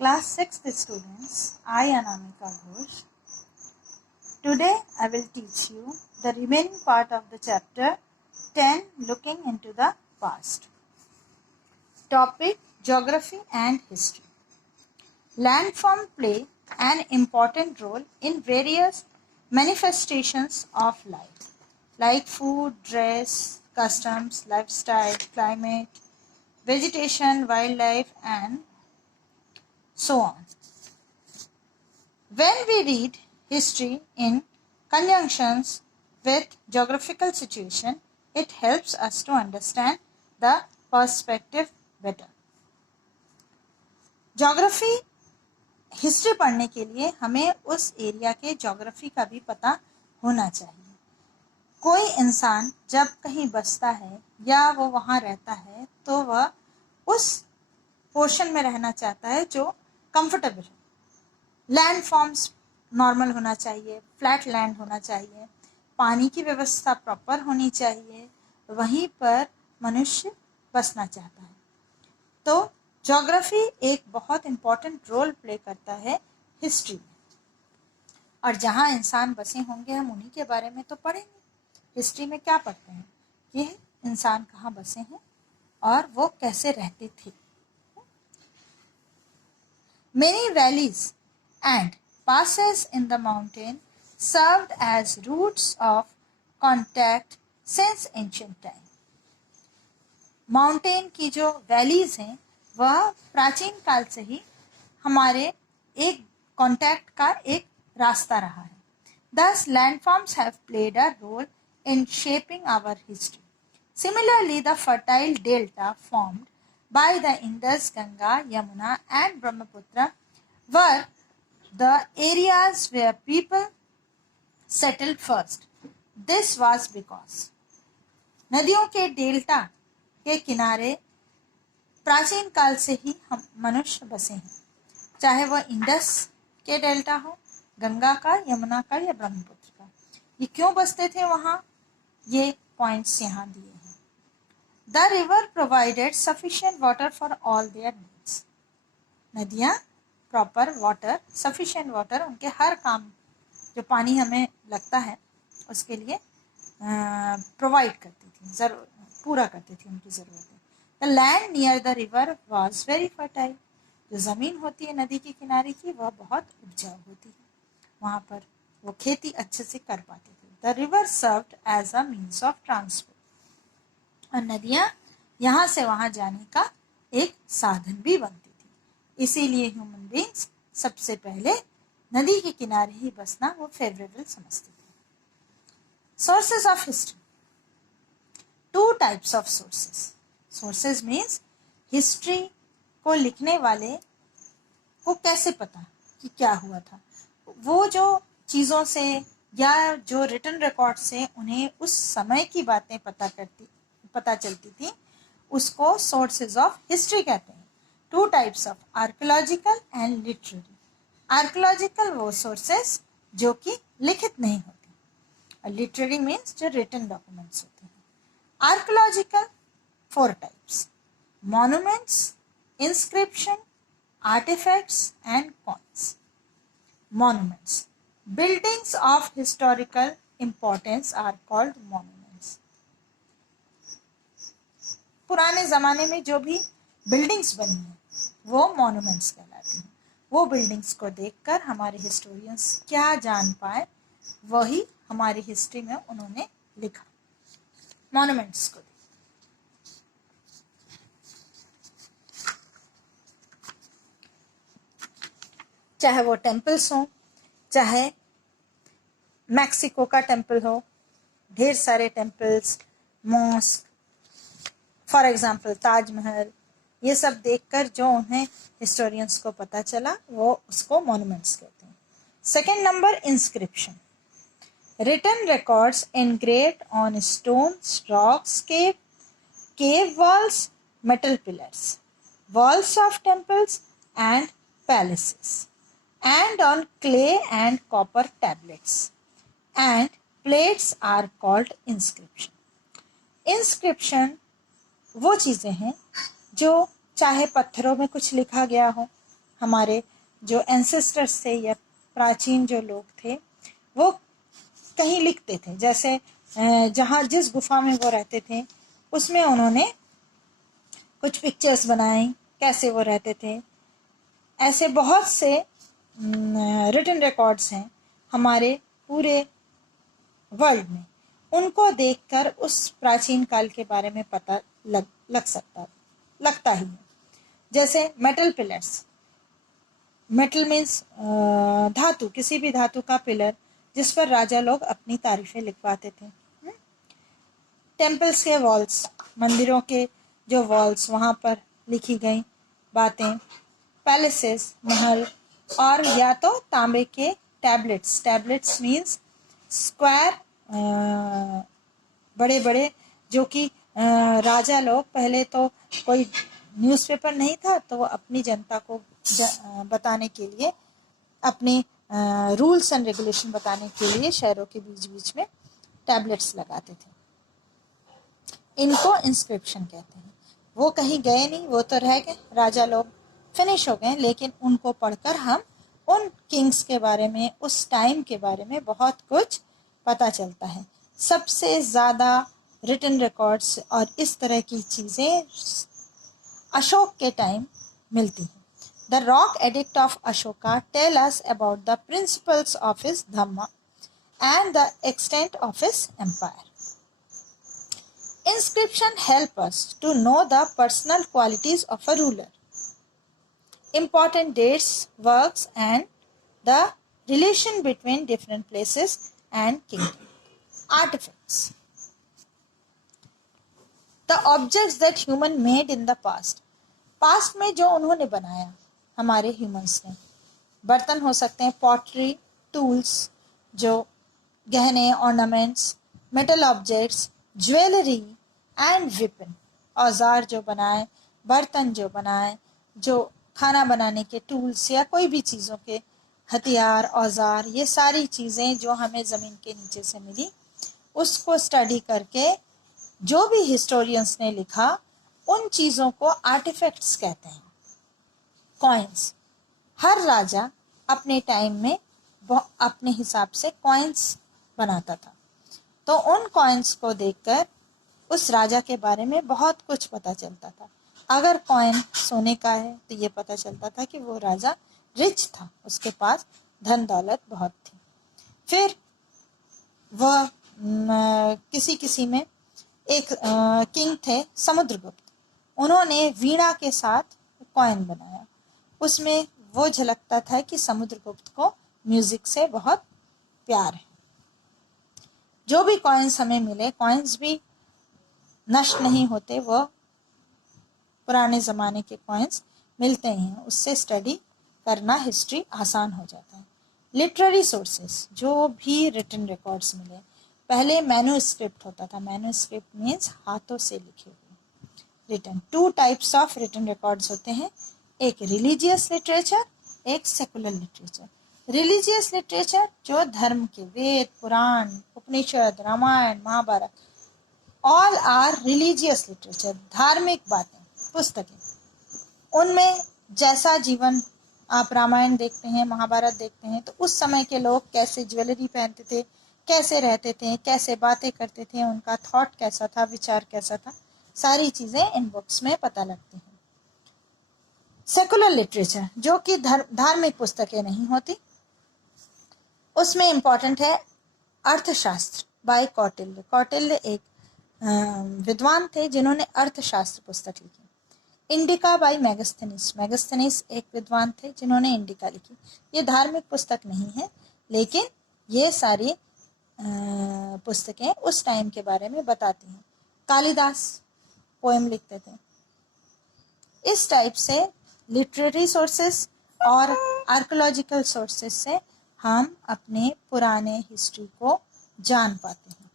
Class 6th students, I Anamika Ghosh. Today I will teach you the remaining part of the chapter 10, Looking into the Past. Topic: Geography and History. Landforms play an important role in various manifestations of life, like food, dress, customs, lifestyle, climate, vegetation, wildlife, and so on. When we read history in conjunctions with geographical situation, it helps us to understand the perspective better. Geography history पढ़ने के लिए हमें उस area के geography का भी पता होना चाहिए. कोई इंसान जब कहीं बसता है या वो वहाँ रहता है तो वह उस पोर्शन में रहना चाहता है जो कंफर्टेबल है. लैंड फॉर्म्स नॉर्मल होना चाहिए, फ्लैट लैंड होना चाहिए, पानी की व्यवस्था प्रॉपर होनी चाहिए, वहीं पर मनुष्य बसना चाहता है. तो ज्योग्राफी एक बहुत इम्पॉर्टेंट रोल प्ले करता है हिस्ट्री में. और जहाँ इंसान बसे होंगे हम उन्हीं के बारे में तो पढ़ेंगे. हिस्ट्री में क्या पढ़ते हैं कि इंसान कहाँ बसे हैं और वो कैसे रहते थे. Many valleys and passes in the mountain served as routes of contact since ancient time. Mountain की जो वैलीज हैं वह प्राचीन काल से ही हमारे एक कांटेक्ट का एक रास्ता रहा है. Thus, landforms have played a role in shaping our history. Similarly, the fertile delta formed by the Indus, Ganga, Yamuna, and Brahmaputra were the areas where people settled first. This was because नदियों के delta के किनारे प्राचीन काल से ही हम मनुष्य बसे हैं, चाहे वह इंडस के डेल्टा हो, गंगा का, यमुना का या ब्रह्मपुत्र का. ये क्यों बसते थे वहाँ, ये पॉइंट्स यहाँ दिए हैं. The river provided sufficient water for all their needs. नदियाँ प्रॉपर वाटर, सफिशिएंट वाटर, उनके हर काम जो पानी हमें लगता है उसके लिए प्रोवाइड करती थी, पूरा करती थी उनकी ज़रूरतें. The land near the river was very fertile. जो ज़मीन होती है नदी के किनारे की वह बहुत उपजाऊ होती है, वहाँ पर वो खेती अच्छे से कर पाते थे. The river served as a means of transport. और नदियाँ यहाँ से वहाँ जाने का एक साधन भी बनती थी. इसीलिए ह्यूमन बींग्स सबसे पहले नदी के किनारे ही बसना वो फेवरेबल समझते थे. Sources of history. Two types of sources. Sources means history को लिखने वाले को कैसे पता कि क्या हुआ था. वो जो चीज़ों से या जो रिटन रिकॉर्ड से उन्हें उस समय की बातें पता चलती थी उसको सोर्सेज ऑफ हिस्ट्री कहते हैं. Two types of archaeological and literary. Archaeological वो सोर्सेज जो कि लिखित नहीं होती, और लिटरेरी मीन्स जो रिटन डॉक्यूमेंट्स होते हैं. Archaeological 4 types: monuments, inscription, artifacts, and coins. Monuments. Buildings of historical importance are called monuments. पुराने ज़माने में जो भी बिल्डिंग्स बनी हैं वो मॉन्यूमेंट्स कहलाती हैं. वो बिल्डिंग्स को देखकर हमारे हिस्टोरियंस क्या जान पाए वही हमारी हिस्ट्री में उन्होंने लिखा. मॉन्यूमेंट्स को चाहे वो टेम्पल्स हो, चाहे मैक्सिको का टेम्पल हो, ढेर सारे temples, mosque, for example Taj Mahal, ये सब देखकर जो उन्हें हिस्टोरियंस को पता चला वो उसको मॉन्यूमेंट्स कहते हैं. Second number, inscription. Written records engraved on stones, rocks, cave walls, metal pillars, walls of temples and palaces, and on clay and copper tablets and plates are called inscription. Inscription वो चीज़ें हैं जो चाहे पत्थरों में कुछ लिखा गया हो, हमारे जो एंसेस्टर्स थे या प्राचीन जो लोग थे वो कहीं लिखते थे, जैसे जहाँ जिस गुफा में वो रहते थे उसमें उन्होंने कुछ पिक्चर्स बनाई, कैसे वो रहते थे। ऐसे बहुत से रिटन रिकॉर्ड्स हैं हमारे पूरे वर्ल्ड में, उनको देखकर उस प्राचीन काल के बारे में पता लगता ही है। जैसे मेटल पिलर्स, मेटल मीन्स धातु, किसी भी धातु का पिलर जिस पर राजा लोग अपनी तारीफें लिखवाते थे। टेम्पल्स के वॉल्स, मंदिरों के जो वॉल्स, वहाँ पर लिखी गई बातें। पैलेसेस, महल, और या तो तांबे के टैबलेट्स, टैबलेट्स मीन्स स्क्वायर, बड़े बड़े, जो कि राजा लोग, पहले तो कोई न्यूज़पेपर नहीं था तो वो अपनी जनता को बताने के लिए, अपनी रूल्स एंड रेगुलेशन बताने के लिए शहरों के बीच बीच में टैबलेट्स लगाते थे। इनको इंस्क्रिप्शन कहते हैं। वो कहीं गए नहीं, वो तो रह गए, राजा लोग फिनिश हो गए, लेकिन उनको पढ़कर हम उन किंग्स के बारे में, उस टाइम के बारे में बहुत कुछ पता चलता है। सबसे ज़्यादा रिटन रिकॉर्ड्स और इस तरह की चीज़ें अशोक के टाइम मिलती हैं। The rock edict of Ashoka tell us about the principles of his Dhamma and the extent of his empire. Inscription help us to know the personal qualities of a ruler, important dates, works, and the relation between different places and kingdom. Artifacts. The objects that human made in the past. Past में जो उन्होंने बनाया हमारे humans ने, बर्तन हो सकते हैं, पॉटरी, टूल्स, जो गहने, ornaments, metal objects, jewellery and weapon, औजार जो बनाए, बर्तन जो बनाए, जो खाना बनाने के टूल्स या कोई भी चीज़ों के हथियार, औजार, ये सारी चीज़ें जो हमें ज़मीन के नीचे से मिली, उसको स्टडी करके जो भी हिस्टोरियंस ने लिखा, उन चीज़ों को आर्टिफैक्ट्स कहते हैं। कॉइन्स, हर राजा अपने टाइम में अपने हिसाब से कॉइन्स बनाता था, तो उन कॉइन्स को देखकर उस राजा के बारे में बहुत कुछ पता चलता था। अगर कॉइन सोने का है तो ये पता चलता था कि वो राजा रिच था, उसके पास धन दौलत बहुत थी। फिर वह किसी में एक किंग थे समुद्रगुप्त, उन्होंने वीणा के साथ कॉइन बनाया, उसमें वो झलकता था कि समुद्रगुप्त को म्यूजिक से बहुत प्यार है। जो भी कॉइन्स हमें मिले, कॉइन्स भी नष्ट नहीं होते, वो पुराने ज़माने के कॉइन्स मिलते हैं, उससे स्टडी करना, हिस्ट्री आसान हो जाता है। लिटरेरी सोर्सेस, जो भी रिटन रिकॉर्ड्स मिले, पहले मैन्युस्क्रिप्ट होता था, मैन्युस्क्रिप्ट मीन्स हाथों से लिखे हुए written. 2 types of written records होते हैं, एक रिलीजियस लिटरेचर, एक सेकुलर लिटरेचर। रिलीजियस लिटरेचर जो धर्म के, Veda, Purana, Upanishad, Ramayana, Mahabharata, all are religious literature, धार्मिक बातें, पुस्तकें। उनमें जैसा जीवन, आप रामायण देखते हैं, महाभारत देखते हैं, तो उस समय के लोग कैसे ज्वेलरी पहनते थे, कैसे रहते थे, कैसे बातें करते थे, उनका थॉट कैसा था, विचार कैसा था, सारी चीज़ें इन बुक्स में पता लगती हैं। सेकुलर लिटरेचर जो कि धार्मिक पुस्तकें नहीं होती, उसमें इम्पॉर्टेंट है अर्थशास्त्र बाय कौटिल्य। कौटिल्य एक विद्वान थे जिन्होंने अर्थशास्त्र पुस्तक लिखी। इंडिका बाय मेगास्थनीज, मेगास्थनीज एक विद्वान थे जिन्होंने इंडिका लिखी। ये धार्मिक पुस्तक नहीं है, लेकिन ये सारी पुस्तकें उस टाइम के बारे में बताती हैं। कालिदास पोएम लिखते थे। इस टाइप से लिटरेरी सोर्सेस और आर्कियोलॉजिकल सोर्सेस से हम अपने पुराने हिस्ट्री को जान पाते हैं।